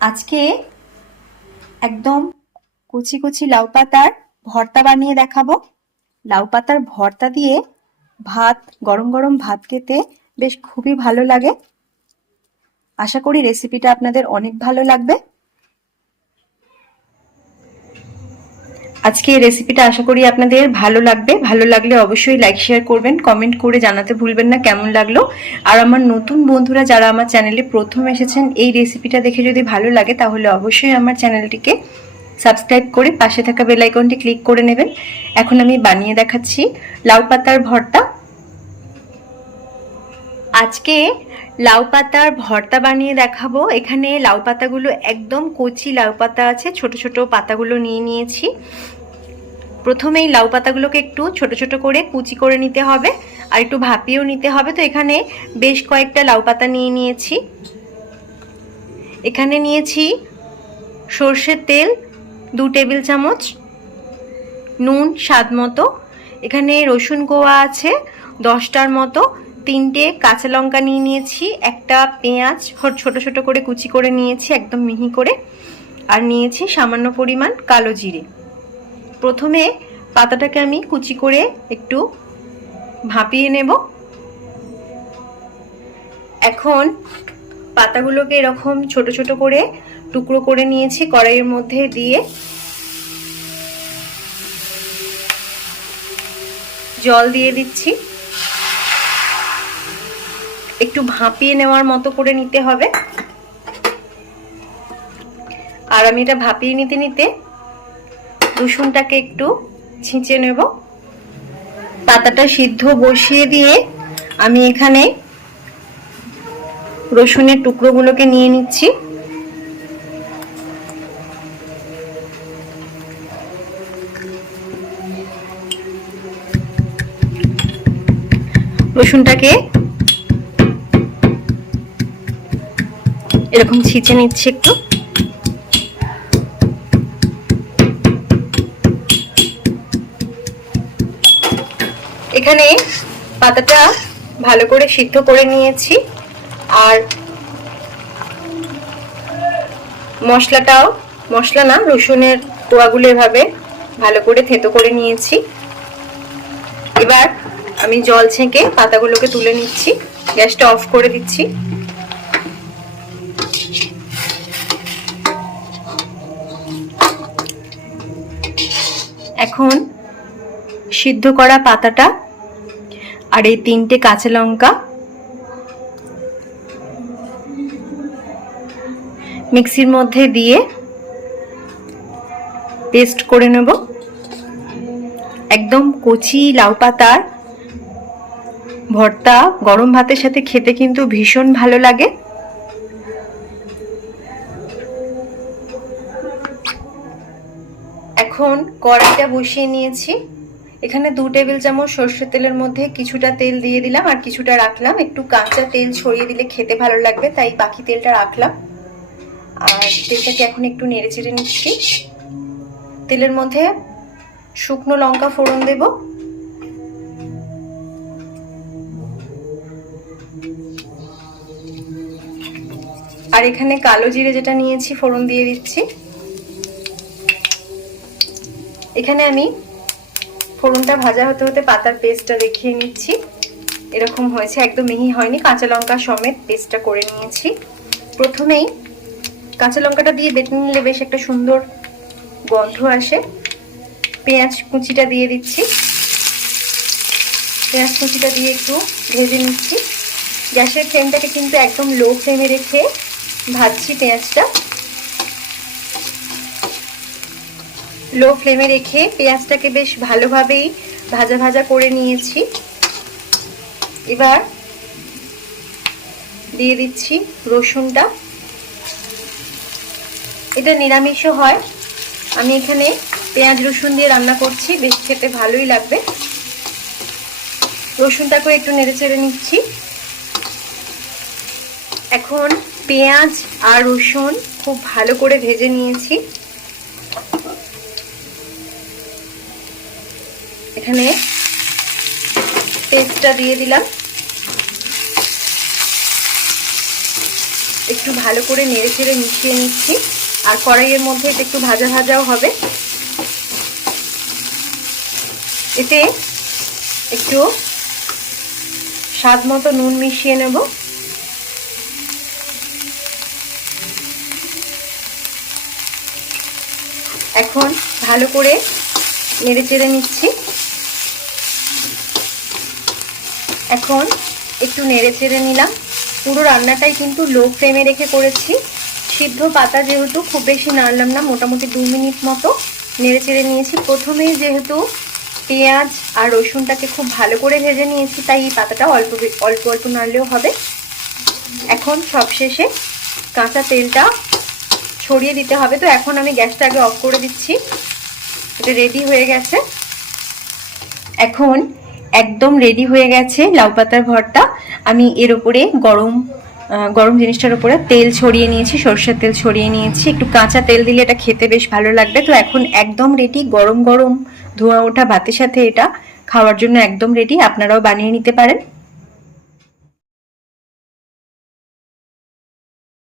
আজকে একদম কুচি কুচি লাউ পাতার ভর্তা বানিয়ে দেখাবো। লাউ পাতার ভর্তা দিয়ে ভাত, গরম গরম ভাত খেতে বেশ খুবই ভালো লাগে। আশা করি রেসিপিটা আপনাদের অনেক ভালো লাগবে। আজকে এই রেসিপিটা আশা করি আপনাদের ভালো লাগবে। ভালো লাগলে অবশ্যই লাইক শেয়ার করবেন কমেন্ট করে জানাতে ভুলবেন না কেমন লাগল। আর আমার নতুন বন্ধুরা যারা আমার চ্যানেলে প্রথম এসেছেন, এই রেসিপিটা দেখে যদি ভালো লাগে, তাহলে অবশ্যই আমার চ্যানেলটিকে সাবস্ক্রাইব করে পাশে থাকা বেলাইকনটি ক্লিক করে নেবেন। এখন আমি বানিয়ে দেখাচ্ছি লাউ পাতার ভর্তা। আজকে লাউ পাতার ভর্তা বানিয়ে দেখাবো। এখানে লাউ পাতাগুলো একদম কচি লাউ পাতা আছে, ছোট ছোট পাতাগুলো নিয়ে নিয়েছি। প্রথমেই লাউ পাতাগুলোকে একটু ছোট ছোট করে কুচি করে নিতে হবে আর একটু ভাপিয়েও নিতে হবে। তো এখানে বেশ কয়েকটা লাউ পাতা নিয়ে নিয়েছি। এখানে নিয়েছি সর্ষের তেল, দু টেবিল চামচ নুন স্বাদ মতো। এখানে রসুন কোয়া আছে দশটার মতো। তিনটে কাঁচা লঙ্কা নিয়ে নিয়েছি, একটা পেঁয়াজ ছোট ছোট করে কুচি করে নিয়েছি, একদম মিহি করে। আর নিয়েছি সামান্য পরিমাণ কালো জিরে। প্রথমে পাতাটাকে আমি কুচি করে একটু ভাপিয়ে নেব। এখন পাতাগুলোকে এরকম ছোট ছোট করে টুকরো করে নিয়েছি কড়াইয়ের মধ্যে দিয়ে। জল দিয়ে দিচ্ছি। একটু ভাপিয়ে নেওয়ার মতো করে নিতে হবে। আর আমি এটা ভাপিয়ে নিতে নিতে রসুনটাকে একটু ছিঁচে নেব। পাতাটা সিদ্ধ বসিয়ে দিয়ে আমি এখানে রসুনের টুকরোগুলোকে নিয়ে নিচ্ছি। রসুনটাকে এরকম ছিঁচে নিচ্ছি একটু। এখানে পাতাটা ভালো করে সিদ্ধ করে নিয়েছি। আর মশলাটাও, মশলা না, রসুনের কোয়াগুলো এভাবে ভালো করে থেতো করে নিয়েছি। এবার আমি জল ছেঁকে পাতাগুলোকে তুলে নিচ্ছি, গ্যাসটা অফ করে দিচ্ছি। এখন সিদ্ধ করা পাতাটা আর এই তিনটে কাঁচা লঙ্কা মিক্সির মধ্যে দিয়ে পেস্ট করে নেব। একদম কচি লাউ পাতার ভর্তা গরম ভাতের সাথে খেতে কিন্তু ভীষণ ভালো লাগে। এখন কড়াইটা বসিয়ে নিয়েছি। এখানে দু টেবিল চামচ সর্ষের তেলের মধ্যে কিছুটা তেল দিয়ে দিলাম আর কিছুটা রাখলাম। একটু কাঁচা তেল ছড়িয়ে দিলে খেতে ভালো লাগবে, তাই বাকি তেলটা রাখলাম। আর তেলটাকে এখন একটু নেড়ে চেড়ে নিচ্ছি। তেলের মধ্যে শুকনো লঙ্কা ফোড়ন দেব। আর এখানে কালো জিরে যেটা নিয়েছি ফোড়ন দিয়ে দিচ্ছি। এখানে আমি ফোড়নটা ভাজা হতে হতে পাতার পেস্টটা দেখিয়ে নিচ্ছি। এরকম হয়েছে, একদম মিহি হয়নি, কাঁচা লঙ্কা সমেত পেস্টটা করে নিয়েছি। প্রথমেই কাঁচা লঙ্কাটা দিয়ে বেটে নিলে বেশ একটা সুন্দর গন্ধ আসে। পেঁয়াজ কুচিটা দিয়ে দিচ্ছি। পেঁয়াজ কুচিটা দিয়ে একটু ভেজে নিচ্ছি। গ্যাসের ফ্লেমটাকে কিন্তু একদম লো ফ্লেমে রেখে ভাজছি পেঁয়াজটা। লো ফ্লেমে রেখে পেঁয়াজটাকে বেশ ভালোভাবেই ভাজা ভাজা করে নিয়েছি। এবার দিয়ে দিচ্ছি রসুনটা। এটা নিরামিষও হয়। আমি এখানে পেঁয়াজ রসুন দিয়ে রান্না করছি, বেশ খেতে ভালোই লাগবে। রসুনটাকে একটু নেড়ে চেড়ে নিচ্ছি। এখন পেঁয়াজ আর রসুন খুব ভালো করে ভেজে নিয়েছি। এখানে পেস্টটা দিয়ে দিলাম। একটু ভালো করে নেড়ে চেড়ে মিশিয়ে নিচ্ছি। আর কড়াইয়ের মধ্যে এটা একটু ভাজা ভাজাও হবে। এতে একটু স্বাদ মতো নুন মিশিয়ে নেব। এখন ভালো করে নেড়ে চেড়ে নিচ্ছি। এখন একটু নেড়ে চেড়ে নিলাম। পুরো রান্নাটাই কিন্তু লো ফ্লেমে রেখে করেছি। সিদ্ধ পাতা যেহেতু খুব বেশি নাড়লাম না, মোটামুটি দু মিনিট মতো নেড়ে চেড়ে নিয়েছি। প্রথমেই যেহেতু পেঁয়াজ আর রসুনটাকে খুব ভালো করে ভেজে নিয়েছি, তাই এই পাতাটা অল্প অল্প অল্প নাড়লেও হবে। এখন সবশেষে কাঁচা তেলটা ছড়িয়ে দিতে হবে। তো এখন আমি গ্যাসটা আগে অফ করে দিচ্ছি। এটা রেডি হয়ে গেছে। এখন একদম রেডি হয়ে গেছে লাউ পাতার ভরটা আমি এর উপরে গরম গরম জিনিসটার উপরে তেল ছড়িয়ে নিয়েছি, সরষের তেল ছড়িয়ে নিয়েছি। একটু কাঁচা তেল দিলে এটা খেতে বেশ ভালো লাগবে। তো এখন একদম রেডি গরম গরম ধোঁয়া ওঠা ভাতের সাথে এটা খাওয়ার জন্য একদম রেডি আপনারাও বানিয়ে নিতে পারেন।